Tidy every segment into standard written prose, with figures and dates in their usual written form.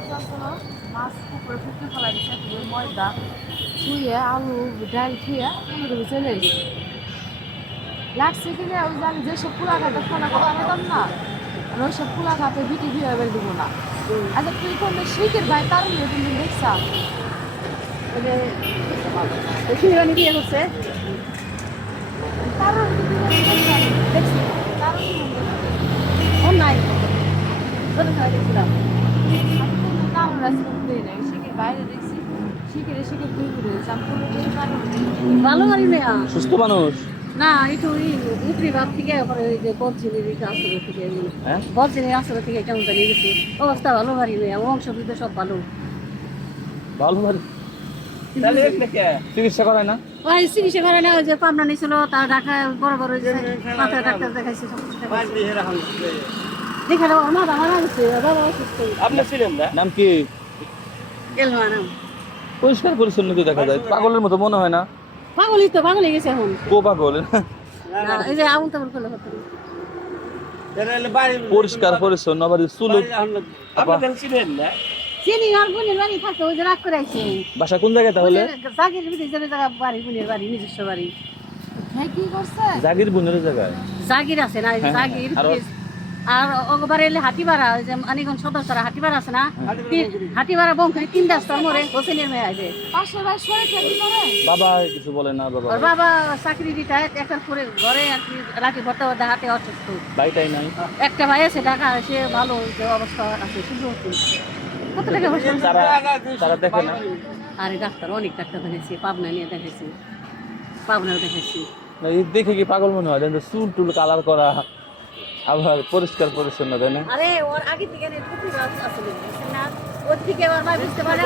মাছ আছে না, মাছ পুকুরে ফুটতে ফেলাই দিচ্ছে, ময়দা ছুঁয়ে আলু ডাল ছুঁয়ে পুকুরে চলে এসেছে। লাগছে কিনে ওই যে আমি যেসব পোলা ঘাটে ফোনা কথা পেতাম না, আমি ওইসব পোলা ঘাটে বিটি বিয়ে বের দিব না। আচ্ছা তুই কোন শিখের ভাই তার নিয়ে তুমি দেখছা বিয়ে করছে তার দেখছি তার নাই ছোট সময় দেখছিলাম। নাম রাজপুত দিই নাই, শিখের বাইরে দেখছি, শিখের দুই ঘুরে গেছে। আমি কোনো ভালো বাড়ি নেয়া সুস্থ মানুষ না, একটু উপরি ভাব থেকে পরে ওই যে বলছিলেন আসলে থেকে বলছিলেন আসলে থেকে কেমন জানিয়ে গেছে। অবস্থা ভালো বাড়ি নেয়া, অংশ বিধ সব ভালো ভালো বাড়ি চিকিৎসা করায় না? ওই চিকিৎসা করে না, ওই যে পাবনা নিয়েছিল তার ঢাকায় বড় বড় মাথায় ডাক্তার দেখাইছে, সব কিছু দেখালো। আমার মারা গেছে, বাবা অসুস্থ। আপনি ছিলেন না? নাম কি? এলমা নাম। পরিষ্কার পরিচ্ছন্ন তো দেখা যায়, পাগলের মতো মনে হয় না? পাগলই তো, পাগল হয়ে গেছে এখন। কো পাগল? এই যে আউল তাবুল করলে হতো পরিষ্কার পরিচ্ছন্ন, আবার চুল চিনি আর বোনের বাড়ি থাকতো, ওই যে রাগ করে আইছে। বাসা কোন জায়গায় তাহলে? জাগির ভিতরে জায়গা বাড়ি, বোনের বাড়ি, নিজস্ব বাড়ি। হ্যাঁ কি করছে জাগির বোনের জায়গায় জাগির আছে না, এই যে জাগির। আর ওবারে এলে হাতিবাড়া, ওই যে আনিগঞ্জ সদস্যরা হাতিবাড়া আছে না, হাতিবাড়া বংশী 3 রাস্তার মোড়ে হোসেনের মেয়ে আছে। পাশের ভাই শরীর কি করে? বাবা কিছু বলে না? বাবা ওর বাবা চাকরি দিতে একটার পরে ঘরে আর কি রাখি ভর্তা হাতে অসুস্থ। ভাইটাই নাই? একটা ভাই আছে ঢাকা, সে ভালো যে অবস্থা আছে, শুধু কত টাকা বসে তারা দেখে না? আরে ডাক্তার, অনেক ডাক্তার দেখাইছি, পাবনা নিয়ে দেখাইছি, পাবনাও দেখাইছি। না, এই দেখে কি পাগল মনে হয়? চুল টুল কালার করা, আবার পরিষ্কার পরিচ্ছন্ন, তাই না? আরে ওর আগে থেকে আসলে না, ওর থেকে ওর ভাই বুঝতে পারে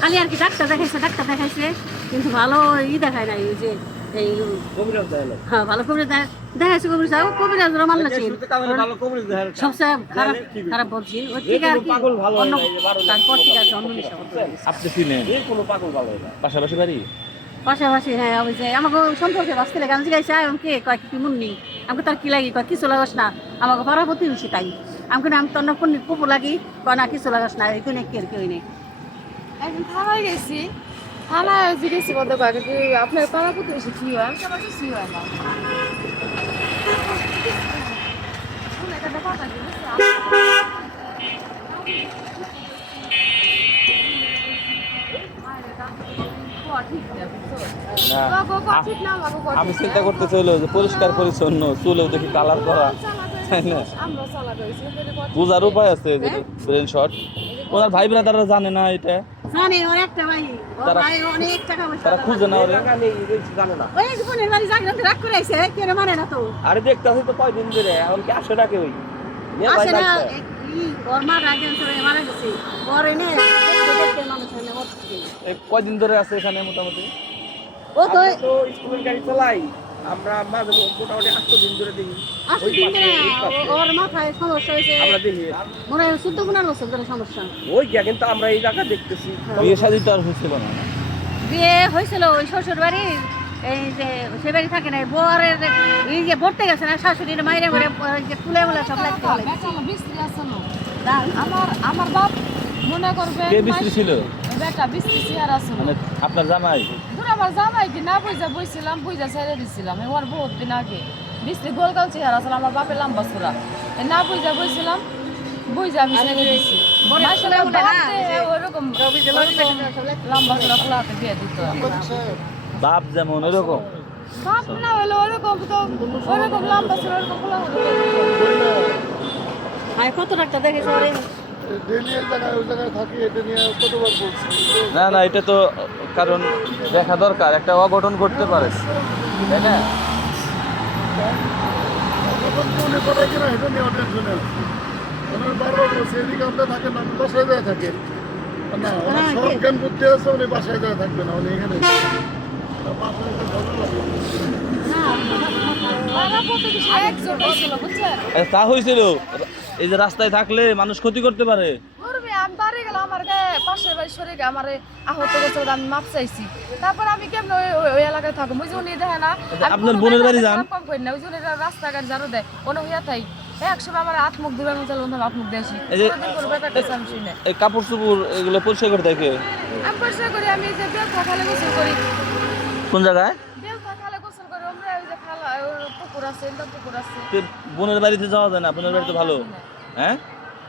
খালি আর কি ডাক্তার দেখাইছে, কিন্তু ভালো দেখায় নাই। ওই যে এই হ্যাঁ ভালো কবিরাজ দেখাইছে, কবিরাজ রমান লাগছে সবচেয়ে খারাপ বলছি। ওর থেকে আর কি অন্য তারপর থেকে আর কি অন্য নেশা করতে। আপনি চিনেন পাশাপাশি বাড়ি? পাশাপাশি হ্যাঁ, ওই যে আমাকে সম্পর্কে বাঁচতে লাগে, আমি জিজ্ঞাসা কে কয় কি মুন্নি, আমাকে তার কি লাগি, কয় কিছু লাগাস না, আমাকে পাড়া প্রতিবেশী তাই। আমি তো অন্য কোন কুকুর লাগি, কয় না কিছু লাগাস না, এই কোনে কেউ কেউ নেই। একদিন থানায় গেছি, থানায় জিজ্ঞেসি করতে পারে কি আপনার পাড়া প্রতিবেশী কি হয়, আমি সবার কিছুই হয় না। শুনে একটা কথা কি আমি চিন্তা করতে চাইলো যে পরিষ্কার পরিচ্ছন্ন, চুলেও দেখি কালার করা, তাই না? বোঝার উপায় আছে, ব্রেন শট। ওনার ভাই ব্রাদাররা জানে না এটা? জানে, ওর একটা ভাই, ওর ভাই অনেক টাকা পয়সা, তারা খুঁজে না ওরে? জানে না। ওই বোনের বাড়ি জাগরাতে রাগ করে আইছে, কেন মানে না তো? আরে দেখতাছি তো কয়দিন ধরে, এখন কি আসে না কেউ? আসে না, ওর মা রাগেন সরে মারা গেছে, ওর এনে দেখতে মানুষ এনে হচ্ছে। কয়দিন ধরে আছে এখানে মোটামুটি? ও তো স্কুলের গাড়ি চালাই, আমরা মাঝে মোটামুটি 8 দিন ধরে দেখি। ওর মাথায় সমস্যা হয়েছে, আমরা দেখি মনে হয় 14-15 বছর ধরে সমস্যা। ওই কিন্তু আমরা এই জায়গা দেখতেছি। বিয়ে শাদী তো আর হচ্ছিল না? বিয়ে হয়েছিল ওই শ্বশুর বাড়ি, এই যে সে বাড়ি থাকে না, বরের এই যে পড়তে গেছে না, শাশুড়ির মাইরে মরে তুলে বলে সব লাগতে হবে। আমার বাপ মনে করবে কে বিস্ত্রী ছিল? বেটা বিস্ত্রী চেয়ার আছে মানে আপনার জামাই? আমার জামাই কি না বুঝা বইছিলাম, বুঝা ছেড়ে দিছিলাম। এবার বহুত দিন আগে বিস্ত্রী গোলগাল চেহারা আছে, আমার বাপের লম্বা ছোড়া, না বুঝা বইছিলাম, বুঝা আমি ছেড়ে দিছি। ওরকম লম্বা ছোড়া ফুলাতে বিয়ে দিত। বাপ যেমন ওরকম বাপ না হলো ওরকম, তো ওরকম লম্বা ছোড়া ওরকম ফুলা কত ডাক্তার দেখেছে ওরে। না না, এটা তো কারণ দেখা দরকার, একটা অঘটন ঘটতে পারে, তাই না? তা হয়েছিল, এই যে রাস্তায় থাকলে মানুষ ক্ষতি করতে পারে। আমি বাড়ি গেলাম, আমার পাশের বাড়ি সরে গে আমার আহত করছে, আমি মাপ চাইছি। তারপর আমি কেমন ওই এলাকায় থাকবো, ওই যে উনি দেখে না আপনার বোনের বাড়ি যান, কম করি না, ওই যে রাস্তাঘাট যারো দেয় ওনে হইয়া থাই একসময় আমার হাত মুখ দিবার মতো লোন হাত মুখ দিয়েছি এই যে করবে কাটতেছে আমি শুনে এই কাপড় চোপড় এগুলো পরিষ্কার করে দেখে আমি পরিষ্কার করি আমি যে বেল খালে গোসল করি কোন জায়গায় বেল খালে গোসল করি আমরা ওই যে খালা ওর পুকুর আছে এটা পুকুর আছে তো বোনের বাড়িতে যাওয়া যায় না বোনের বাড়িতে ভালো হ্যাঁ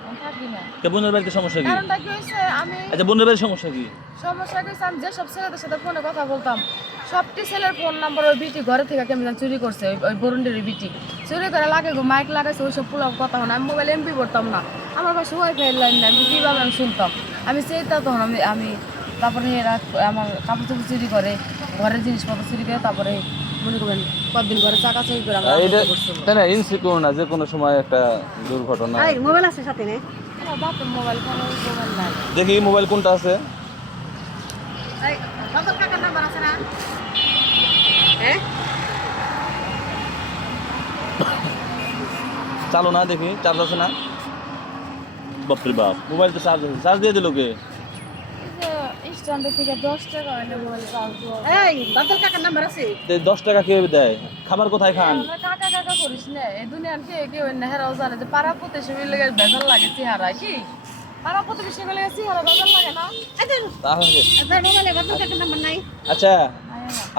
আমি থাকি না কে বোনের বাড়িতে সমস্যা কি কারণটা কি হয়েছে আমি আচ্ছা বোনের বাড়ির সমস্যা কি সমস্যা কি হয়েছে আমি যেসব ছেলেদের সাথে ফোনে কথা বলতাম সবটি ছেলের ফোন নাম্বার ওই বিটি ঘরে থেকে কেমন চুরি করছে ওই বরুণের বিটি চুরি করে লাগে গো মাইক লাগাইছে ওইসব পুলাও কথা হয় না আমি মোবাইল এমপি করতাম না আমার কাছে ওয়াইফাই লাইন না আমি কীভাবে আমি শুনতাম আমি সেইটা তখন আমি তারপরে এরা আমার কাপড় চোপড় চুরি করে ঘরের জিনিসপত্র চুরি করে তারপরে মনে করবেন কতদিন ঘরে চাকা চুরি করে আমার এটা আত্মহত্যা করছিল। তাই না ইনসিকিউর না যে কোনো সময় একটা দুর্ঘটনা এই মোবাইল আছে সাথে নে আমার বাপের মোবাইল কোনো মোবাইল নাই দেখি মোবাইল কোনটা আছে এই বাদল কাকার নাম্বার আছে না হ্যাঁ চালো না দেখি চার্জ আছে না বাপরে বাপ মোবাইল তো চার্জ আছে চার্জ দিয়ে দিল কে এই যে স্ট্যান্ডের থেকে 10 টাকা হইলে মোবাইল চার্জ এই বাদল কাকার নাম্বার আছে 10 টাকা কে দেয় খাবার কোথায় খান আমরা কাকা কাকা করিস না এই দুনিয়ার কে কেউ না হেরাও জানে যে পাড়া প্রতিবেশী লেগে বেজাল লাগে চেহারা কি পাড়া প্রতিবেশী লেগে চেহারা বেজাল লাগে না তাহলে আপনার মোবাইলে বাদল কাকার নাম্বার নাই আচ্ছা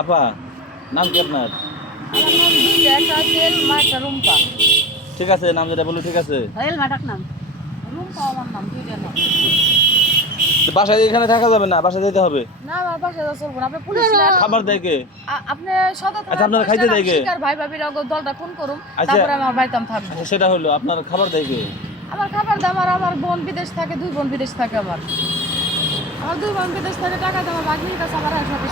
আপা নাম কি আপনার আমার নাম দুইটা একটা তেল মাইটা রুম্পা ঠিক আছে নাম যেটা বললো ঠিক আছে হইল মাটাক নাম রুম্পা আমার নাম দুইটা নাম তো বাসায় এখানে থাকা যাবে না বাসায় যেতে হবে না আমার পাশে যা চলবো না আপনি পুলিশ না খাবার দেয় কে আপনি সদা আচ্ছা, আপনারা খাইতে দেয় কে? শিকার ভাই ভাবির দলটা ফোন করুন আচ্ছা। তারপরে আমার বাড়িতে থাকবো আচ্ছা, সেটা হলো আপনার খাবার দেয় কে আমার খাবার দাম আর আমার বোন বিদেশ থাকে 2 বোন বিদেশ থাকে আমার 2 বোন বিদেশ থাকে টাকা দাম বাগনির কাছে আমার সাথে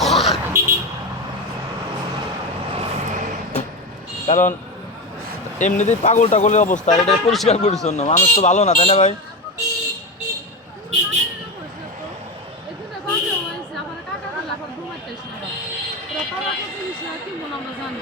কারণ এমনিতেই পাগল টাগলের অবস্থা এটা পরিষ্কার পরিচ্ছন্ন মানুষ তো ভালো না তাই না ভাই এখানে বাজে হয়েছে আমার কাকা বলে এখন ঘুমাইতেছ না পুরো পাড়া প্রতিবেশী কি মন আমরা জানি